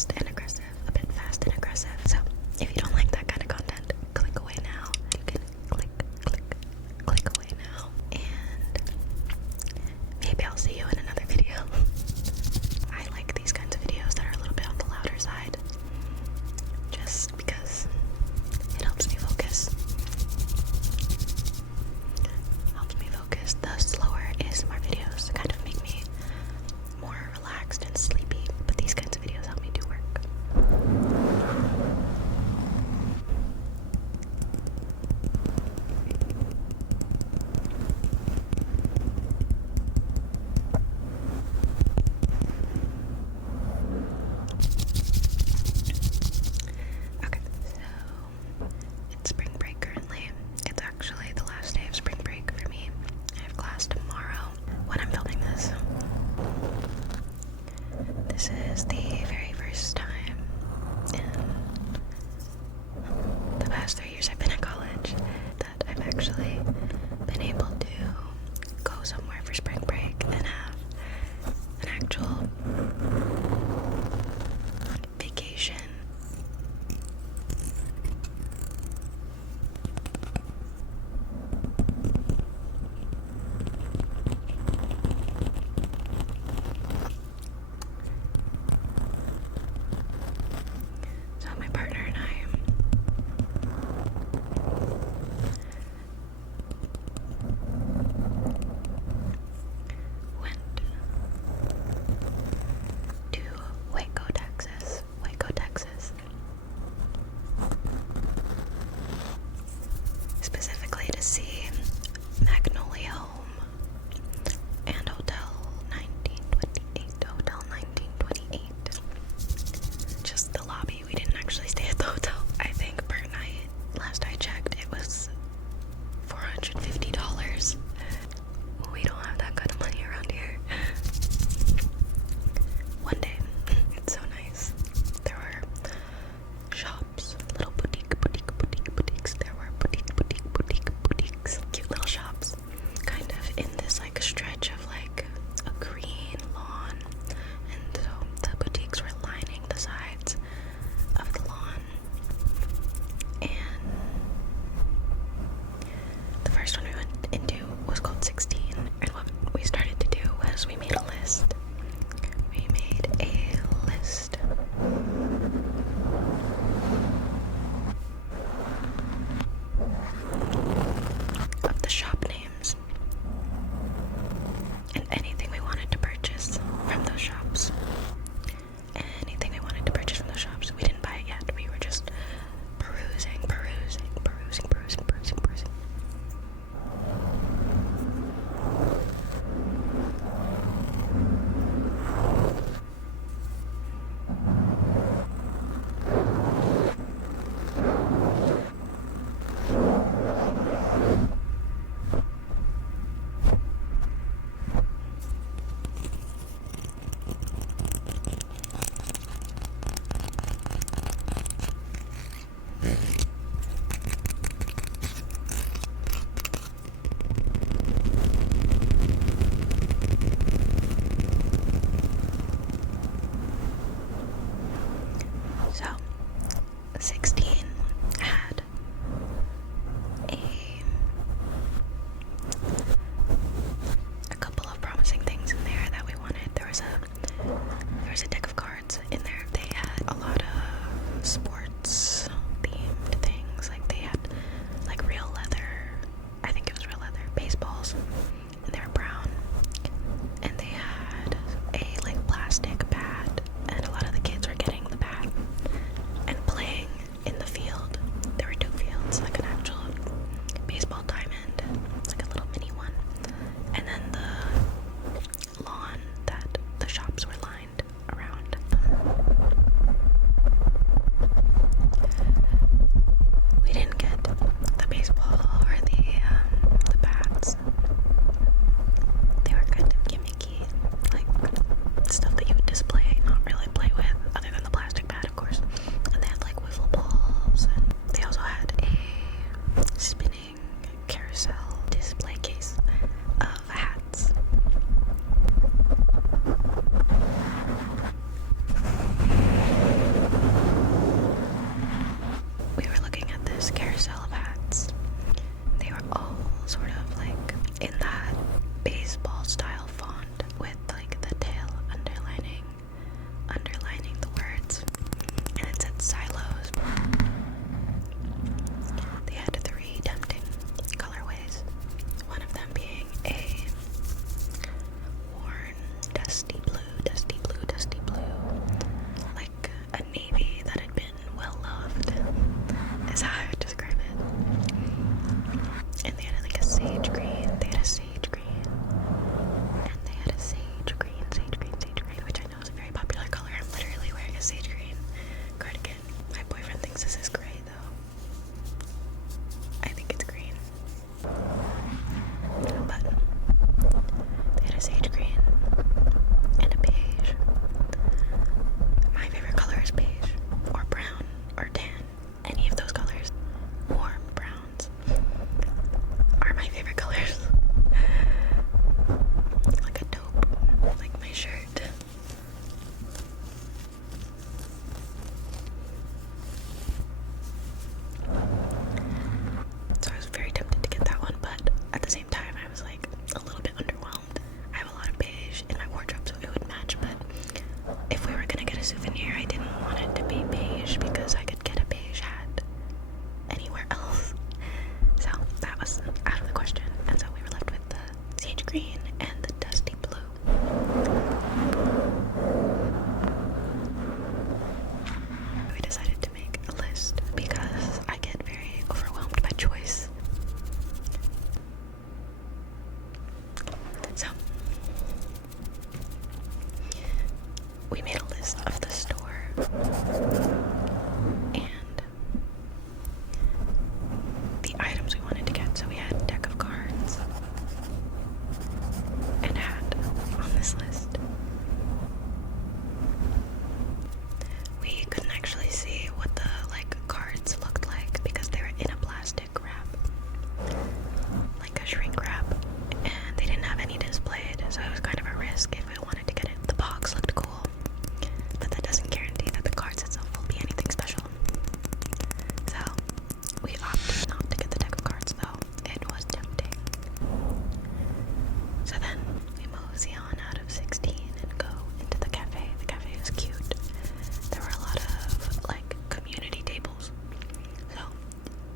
fast and aggressive, a bit fast and aggressive. So if you don't like that kind of content, click away now. You can click away now, and maybe I'll see you in another video. I like these kinds of videos that are a little bit on the louder side, just because it helps me focus. The slower ASMR videos kind of make me more relaxed and sleepy, but these kinds of videos help me do work. Okay, so it's spring break currently. It's actually the last day of spring break for me. I have class tomorrow when I'm filming this. This is the very first time in the past 3 years I've been at college that I've actually been able to go somewhere for spring break and have an actual vacation. So my partner and I went to Waco, Texas. Specifically to see Magnolia Home and Hotel 1928. Just the lobby. We didn't actually stay at the hotel. I think per night, last I checked, it was $450. We don't have that kind of money around here. One day, it's so nice. There were shops, little boutiques. There were boutiques, cute little shops, kind of in this like stretch of like a green lawn, and so the boutiques were lining the sides of the lawn. And the first one we went into was called 16, and what we started to do was we made a list. Of the shop names and anything we wanted to purchase from those shops. We didn't buy it yet. We were just perusing. So 16 had a couple of promising things in there that we wanted. There was a deck of cards in there. They had a lot of sports themed things. Like they had like real leather, I think it was real leather, baseballs, and they were brown. And they had a like plastic bat, and a lot of the kids were getting the bat and playing in And the items we wanted to get, so we had a deck of cards and a hat on this list. We couldn't actually see what the cards looked like because they were in a plastic wrap, like a shrink wrap, and they didn't have any displayed, so it was kind of a risk if we wanted to get it. The box looked cool, but that doesn't guarantee that the cards itself will be anything special. So we opted not to get the deck of cards, though it was tempting. So then we mosey on out of 16 and go into the cafe. The cafe was cute. There were a lot of community tables. So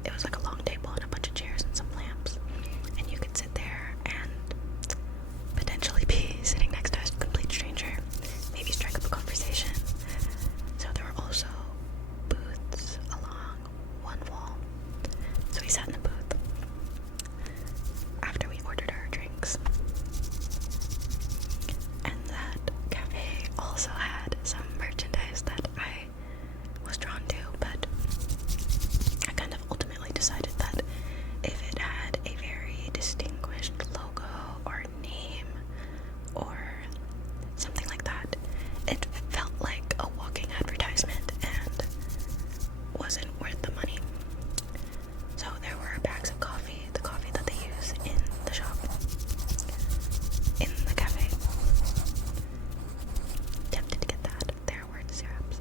it was like a long table and a bunch of chairs and some lamps, and you could sit there and potentially be sitting next to a complete stranger, maybe strike up a conversation. So there were also booths along one wall. So we sat in a booth after we ordered our drinks. And that cafe also had some merchandise that I was drawn to, but I kind of ultimately decided that if it had a very distinguished logo or name or something like that, it felt like a walking advertisement and wasn't worth the money. So there were bags of coffee, the coffee that they use in the shop, in the cafe. Tempted to get that. There were syrups,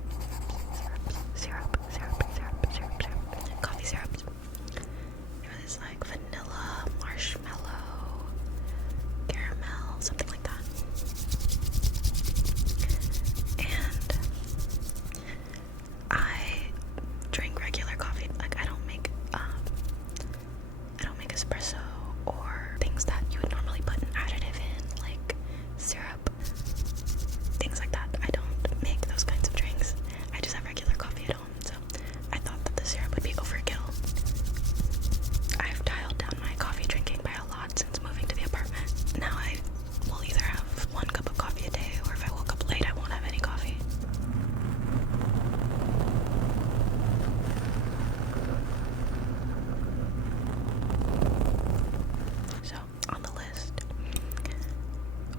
coffee syrups. It was like vanilla, marshmallow, caramel, something like that. And I drink regular coffee. I don't make espresso or things that you would normally put an additive in, like syrup, things like that. I don't make those kinds of drinks. I just have regular coffee at home, so I thought that the syrup would be overkill. I've dialed down my coffee drinking by a lot since moving to the apartment. Now I will either have 1 cup of coffee a day, or if I woke up late, I won't have any coffee. So, on the list,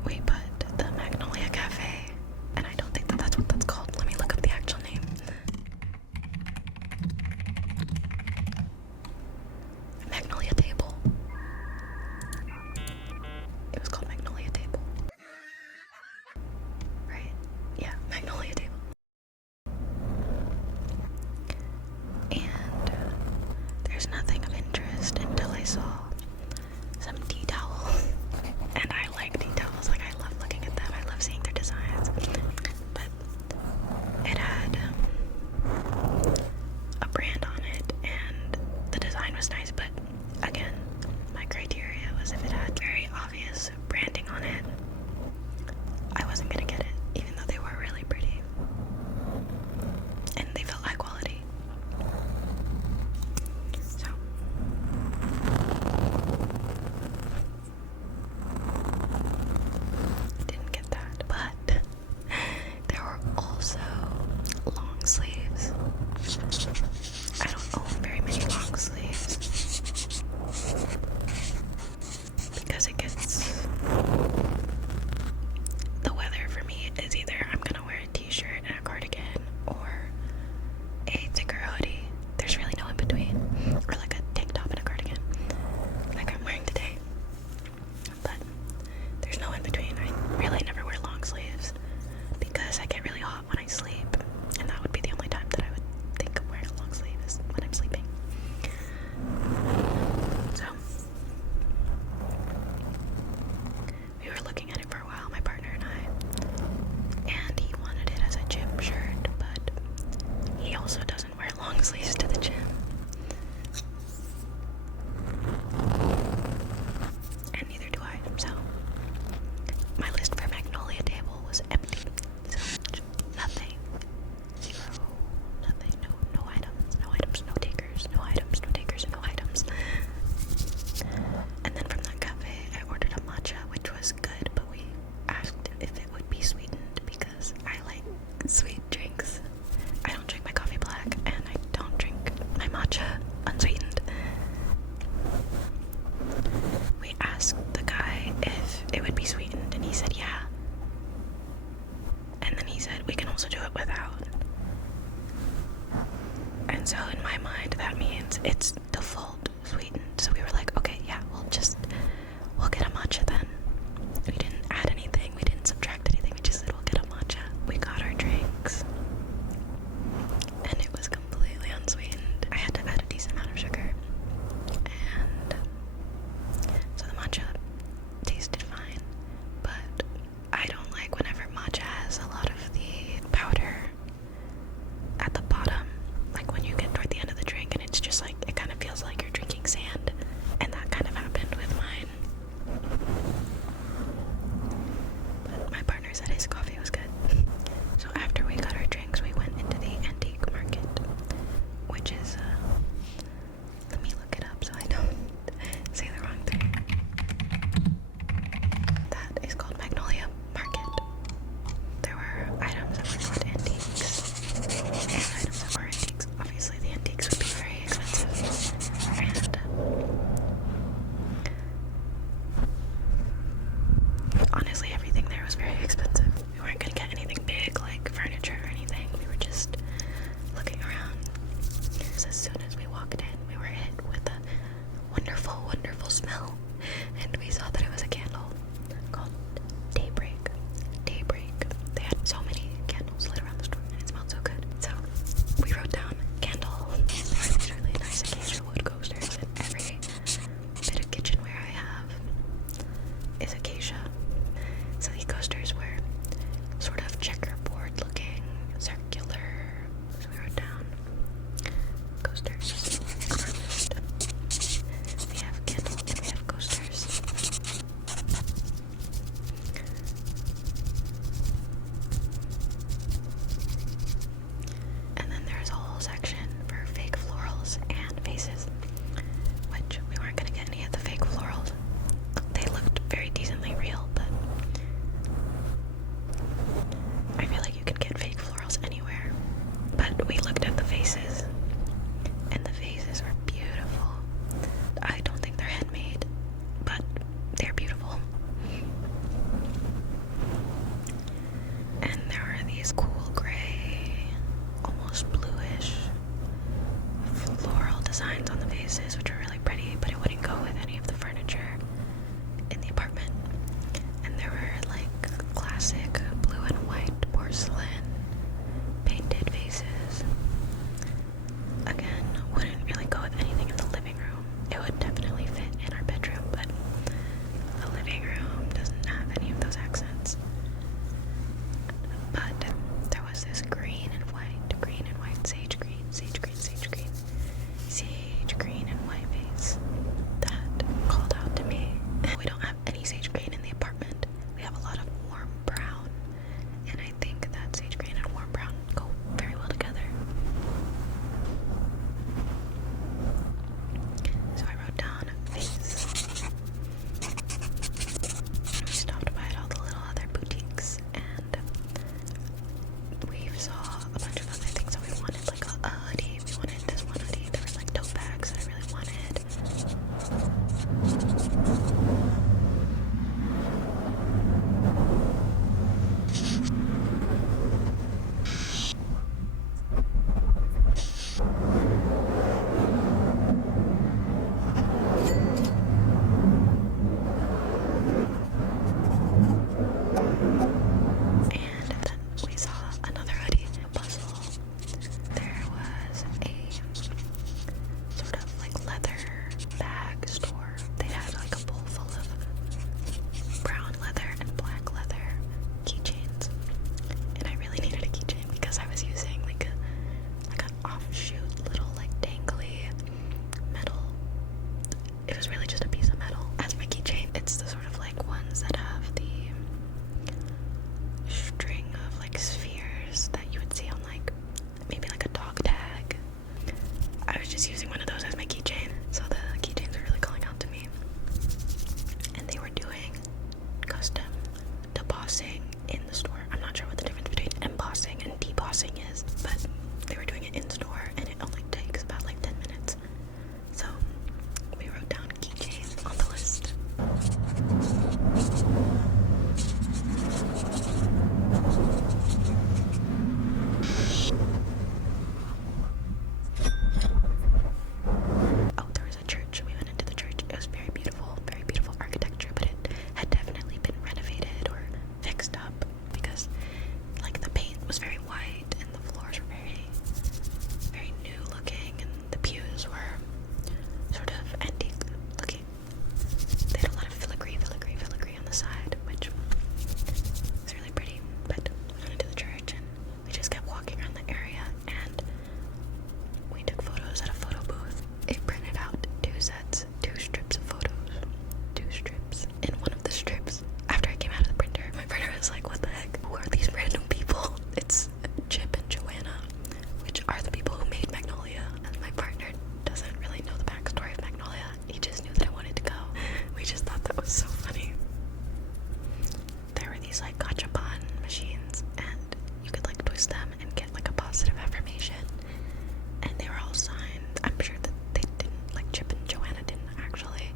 we put the Magnolia Cafe, and I don't think that that's what that's called. Let me look up the actual name. Magnolia Table. It was called Magnolia Table. Right? Yeah, Magnolia Table. And there's nothing of interest until I saw some tea towels. And I like tea towels. I love looking at them. I love seeing their designs. But it had a brand on it, and the design was nice, but again, my criteria was if it had very obvious branding on it, I wasn't gonna get it, even though they were really pretty and they felt high quality. So didn't get that, but there were also long sleeves. I don't own very many long sleeves because it gets, the weather for me is either I'm gonna wear a t-shirt and a cardigan or a thicker hoodie. There's really no in between, or like a tank top and a cardigan like I'm wearing today, but there's no in between. I really never wear long sleeves because I get really hot when I sleep, and that would be the only time that I would think of wearing a long sleeve is when I'm sleeping. it's default sweetened. So we were like, okay, yeah, we'll get a matcha then. We didn't add anything, we didn't subtract anything, we just said we'll get a matcha. We got our drinks, and it was completely unsweetened. I had to add a decent amount of sugar, and so the matcha tasted fine, but I don't like whenever matcha has a lot of the powder at the bottom, like when you get toward the end of the drink and it's just like, it kind of feels like you're drinking sand, and that kind of happened with mine. But my partner said his coffee was good. So after we got our drinks, we went into the antique market, which is, let me look it up so I don't say the wrong thing. That is called Magnolia Market. There were items that were not antiques, and items that were antiques. Obviously the antiques would be very expensive, and honestly everything there was very expensive. We weren't gonna get anything big like furniture or anything. We were just looking around. So as soon as we walked in, we were hit with a wonderful, wonderful smell, and we saw that it was a candle called Daybreak. Daybreak. They had so many candles lit around the store, and it smelled so good. So we wrote down candle. There were these really nice acacia wood coasters, and every bit of kitchenware I have is acacia. So these coasters were sort of checkerboard looking, circular. So we wrote down coasters on our list. We have candle and we have coasters. And then there's a whole section for fake florals and vases, which we weren't going to get any of the fake florals. They looked very decently real, but I feel like you can get fake florals anywhere. But we looked at the vases, and the vases were beautiful. I don't think they're handmade, but they're beautiful. And there were these cool gray, almost bluish floral designs on the vases, which were really pretty, but it wouldn't go with any of the furniture in the apartment. And there were like classic blue and white porcelain painted vases. Again, wouldn't really go with anything in the living room. It would definitely fit in our bedroom, but the living room doesn't have any of those accents. But there was this green and white, sage green, sage green, sage green, sage green and white vase that called out to me. We don't have any sage green in the apartment. We have a lot of warm brown, and I think that sage green and warm brown go very well together. So I wrote down vase. We stopped by at all the little other boutiques, and we saw a bunch of other things that we wanted, like a hoodie. We wanted this one hoodie. There were like tote bags that I really wanted. And then we saw another hoodie, a puzzle. There was a sort of like leather bag store. They had like a bowl full of brown leather and black leather keychains. And I really needed a keychain because I was using like an offshoot little like dangly metal. It was really just a piece of metal as my keychain. It's the sort of like ones that have the string of like spheres that you would see on like maybe like a dog tag. I was just using one of those as my keychain, so the keychains were really calling out to me. And they were doing custom debossing in the store. I'm not sure what the difference between embossing and debossing is, but they were doing it in store, and it only takes about like 10 minutes. So we wrote down keychain on the list. are the people who made Magnolia, and my partner doesn't really know the backstory of Magnolia. He just knew that I wanted to go. We just thought that was so funny. There were these like gachapon machines, and you could like twist them and get like a positive affirmation, and they were all signed. I'm sure that they didn't, like Chip and Joanna didn't actually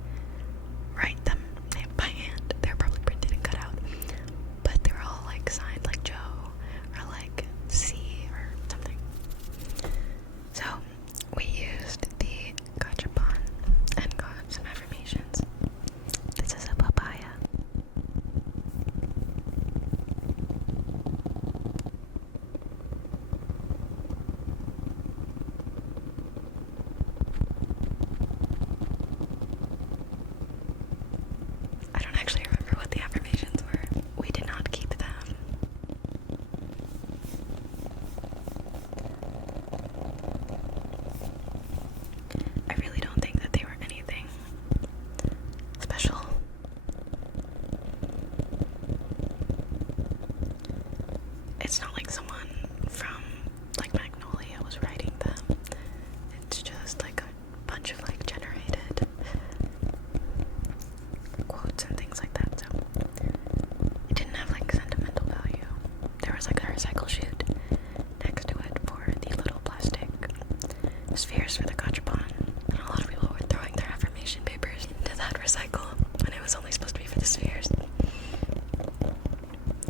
write them by hand. They're probably printed and cut out, but they were all like signed like Joe or like C or something. So we used the gachapon and got some affirmations. This is a papaya. I don't actually remember what the affirmations were. We did not keep them. I really don't think that they were anything special. It's not like someone from like Magnolia was writing them. It's just like a bunch of like generated quotes and things like that. So it didn't have like sentimental value. There was like a recycle chute next to it for the little plastic spheres for the gachapon, and a lot of people were throwing their affirmation papers into that recycle when it was only supposed to be for the spheres.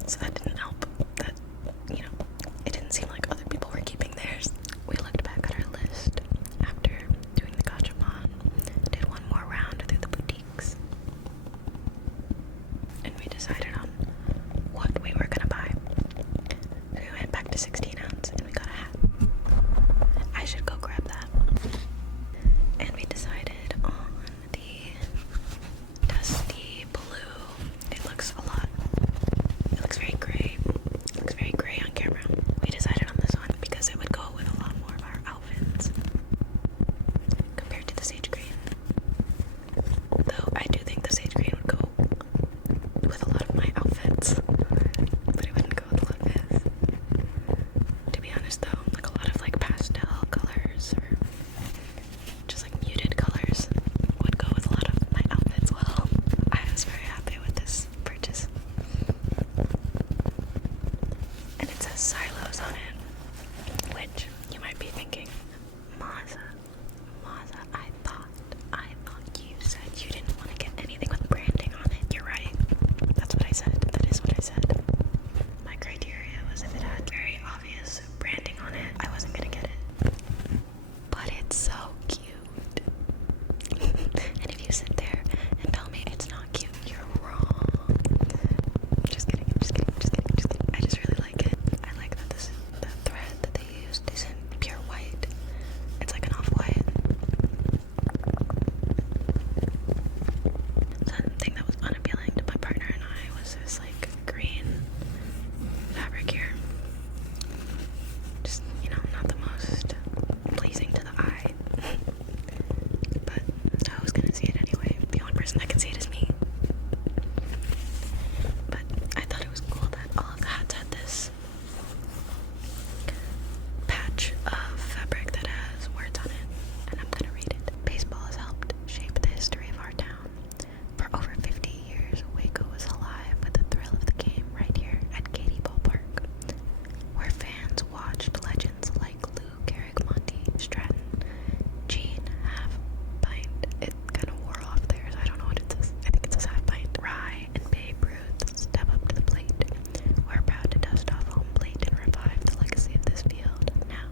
So that didn't help. That, you know, it didn't seem like other people were keeping theirs. We looked back at our list after doing the gachapon, did one more round through the boutiques, and we decided on what we were gonna buy. So we went back to 16 ounce and we got a hat. I should go grab that. And we decided on the dusty blue. It looks a lot. It looks very gray. It looks very gray on camera. We decided on this one because it would go with a lot more of our outfits compared to the sage green. Though I do think the sage green would go with a lot of my outfits, but it wouldn't go with a lot of his. To be honest though, like a lot of like pastel colors or just like muted colors would go with a lot of my outfits well. I was very happy with this purchase. And it says Silos on it, which you might be thinking, Maza, I thought you said you didn't want to get anything with branding on it. You're right. That's what I said. That is what I said. My criteria was if it had very obvious branding on it, I wasn't gonna get it. But it's so cute. And if you sit there and tell me it's not cute, you're wrong. Just kidding. I just really like it. I like that the thread that they used isn't pure white. It's like an off-white. Something that was unappealing to my partner and I was this like green fabric here. Just, you know, not the most pleasing to the eye. But I was gonna see it anyway. The only person that can see it is me. But I thought it was cool that all of the hats had this patch of fabric that has words on it, and I'm gonna read it. Baseball has helped shape the history of our town. For over 50 years, Waco was alive with the thrill of the game right here at Katy Ballpark, where fans watched legends like Lou Gehrig, Monty Stratton, Gene Half-Pint. It kind of wore off there, so I don't know what it says. I think it says Half-Pint. Rye and Babe Ruth step up to the plate. We're proud to dust off home plate and revive the legacy of this field. Now,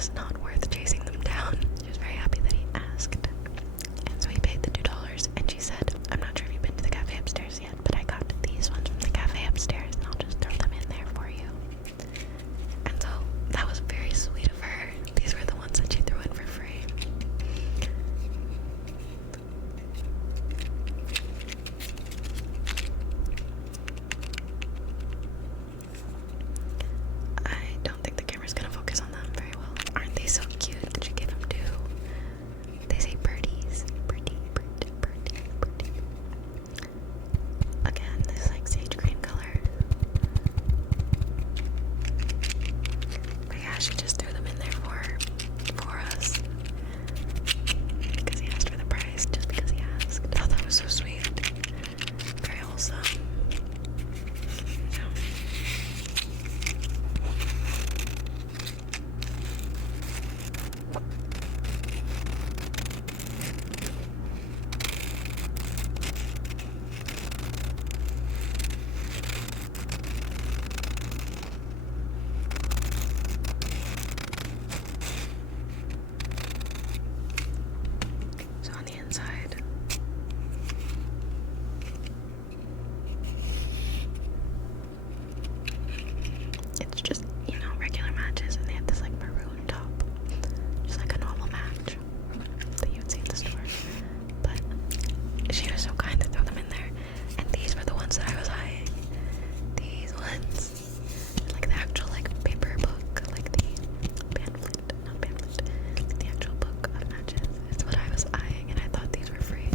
just not worth chasing them down. She was very happy that he asked. And so he paid the $2 and she said, I'm not sure if you've been to the cafe upstairs yet, but I got these ones from the cafe upstairs and I'll just throw them in there for you. And so that was very sweet of her. These were the ones that she threw in for free. I don't think the camera's gonna focus on them very well. Aren't they so cute that she gave them to? They say birdies. Birdie. Again, this like sage green color. But yeah, she just threw them in there for us. Because he asked for the price, just because he asked. I thought that was so sweet. Very wholesome. Yeah. So on the inside, it's just, regular matches, and they have this like maroon top, just like a normal match that you would see in the store. But she was so kind to throw them in there, and these were the ones that I was eyeing. These ones, like the actual like paper book, like the not pamphlet, the actual book of matches. It's what I was eyeing, and I thought these were free.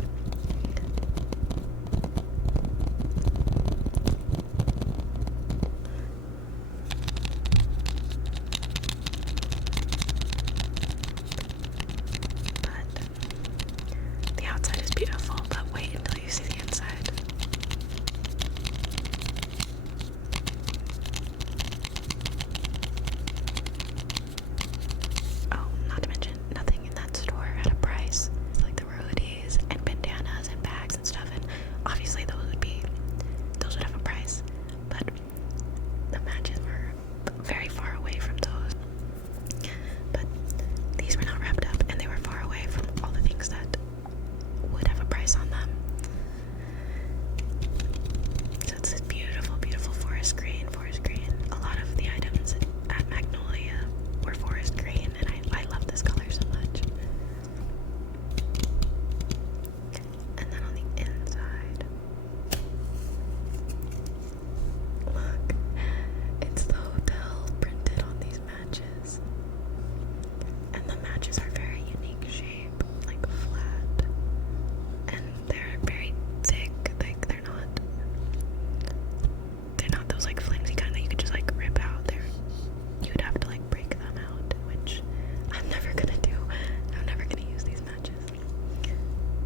But the outside is beautiful, but wait until you see the inside. Oh, not to mention, nothing in that store at a price. It's like there were hoodies and bandanas and bags and stuff, and obviously those would have a price, but the matches were very far away from those. But these were not wrapped up, and they were far away from all the things that would have a price on them. So it's this beautiful, beautiful forest green. A lot of the items at Magnolia were forest green, and I love this color so much. And then on the inside, look, it's the hotel printed on these matches. And the matches are very unique shape, like flat. And they're very thick, like they're not those like flimsy kind that you could just like rip out. You'd have to like break them out, which I'm never gonna do. I'm never gonna use these matches.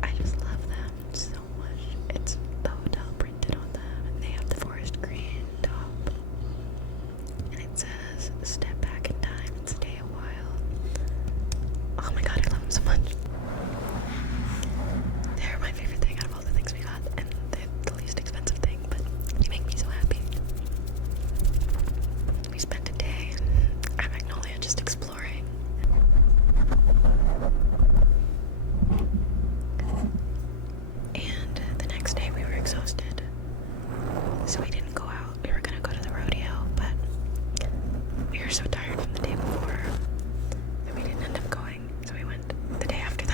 I just love them so much. It's the hotel printed on them, and they have the forest green top. And it says, step back in time and stay a while. Oh my god, I love them so much. They're my favorite thing out of all the things we got, and they're the least expensive thing, but they make me so happy. We spent a day at Magnolia just exploring. And the next day we were exhausted, so we didn't go out. We were gonna go to the rodeo, but we were so tired from the day before that we didn't end up going. So we went the day after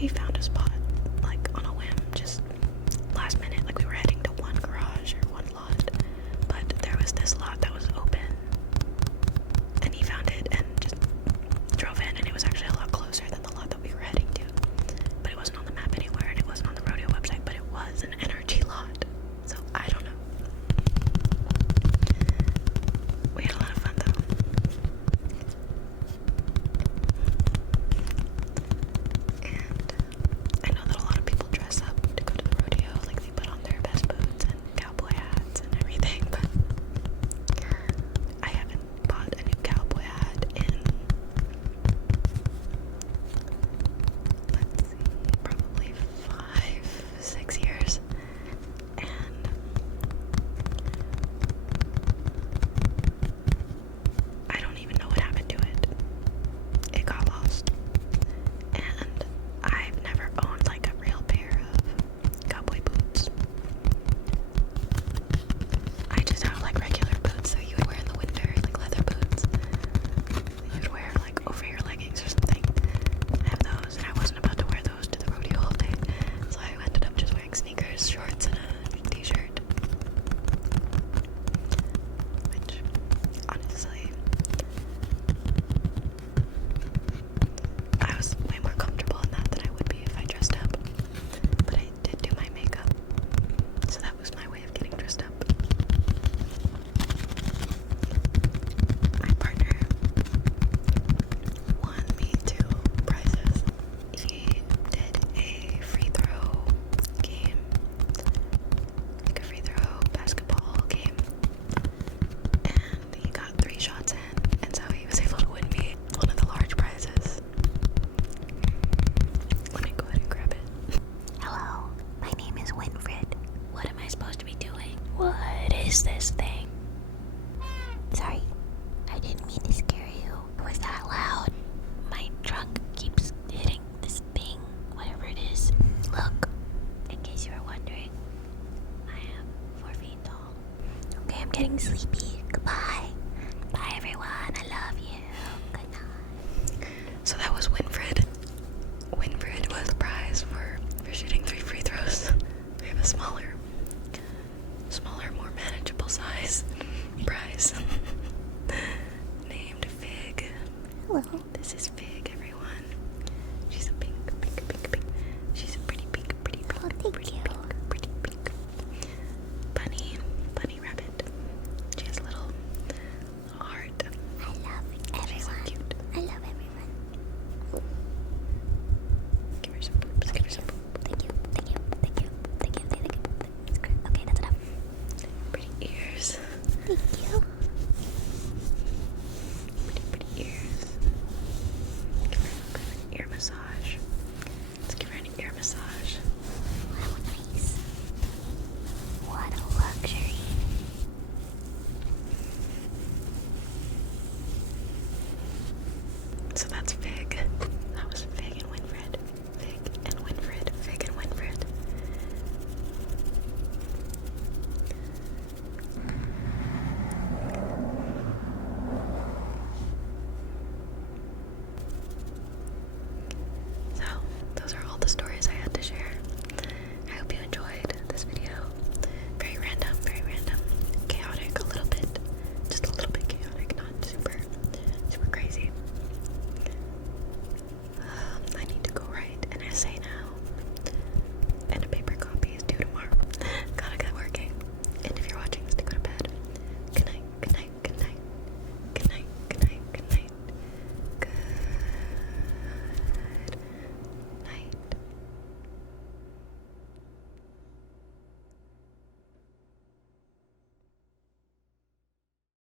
we found a spot like on a whim, just last minute. Like we were heading to one garage or one lot, but there was this lot that was open, and he found it and just drove in, and it was actually a lot closer than the lot that we were heading to. But it wasn't on the map anywhere, and it wasn't on the rodeo website, but it was an energy lot. So I don't know. We had a lot of fun though. And I know that a lot of people dress up to go to the rodeo, like they put on their best boots and cowboy hats and everything, but I haven't bought a new cowboy hat in, let's see, probably 5-6 years. And I don't even know what happened to it. It got lost. And I've never owned like a real pair of cowboy boots. I just have like regular boots that you would wear in the winter, like leather boots. You would wear like over your leggings or something. I have those, and I wasn't about to wear those to the rodeo all day. So I ended up just wearing sneakers, shorts, and a t-shirt. Which, honestly, I was way more comfortable in that than I would be if I dressed up. But I did do my makeup, so that was my way of getting dressed up. My partner won me 2 prizes. He did a free throw game, like a free throw basketball game, and he got 3 shots in, and so he was able to win me one of the large prizes. Let me go ahead and grab it. Hello, my name is Winfred. What am I supposed to be doing? What is this thing? Sorry, I didn't mean to scare you. Was that loud? My trunk keeps hitting this thing, whatever it is. Look, in case you were wondering, I am 4 feet tall. Okay, I'm getting sleepy. Goodbye. Bye everyone, I love you. Good night. So that was Winfred. Winfred was the prize for shooting 3 free throws. We have a smaller, more manageable size prize. Named Fig. Hello. This is Fig, everyone. She's a pink. She's a pretty pink. Oh, thank you. Pretty pink. Bunny rabbit. She has a little heart. I love She's so everyone. cute. I love everyone. Give her some poops. Give her some poops. Thank you. It's great. Okay, that's enough. Pretty ears. Thank you. Pretty ears. Give her a good ear massage. Let's give her an ear massage. Wow, nice. What a luxury. So that's Fig.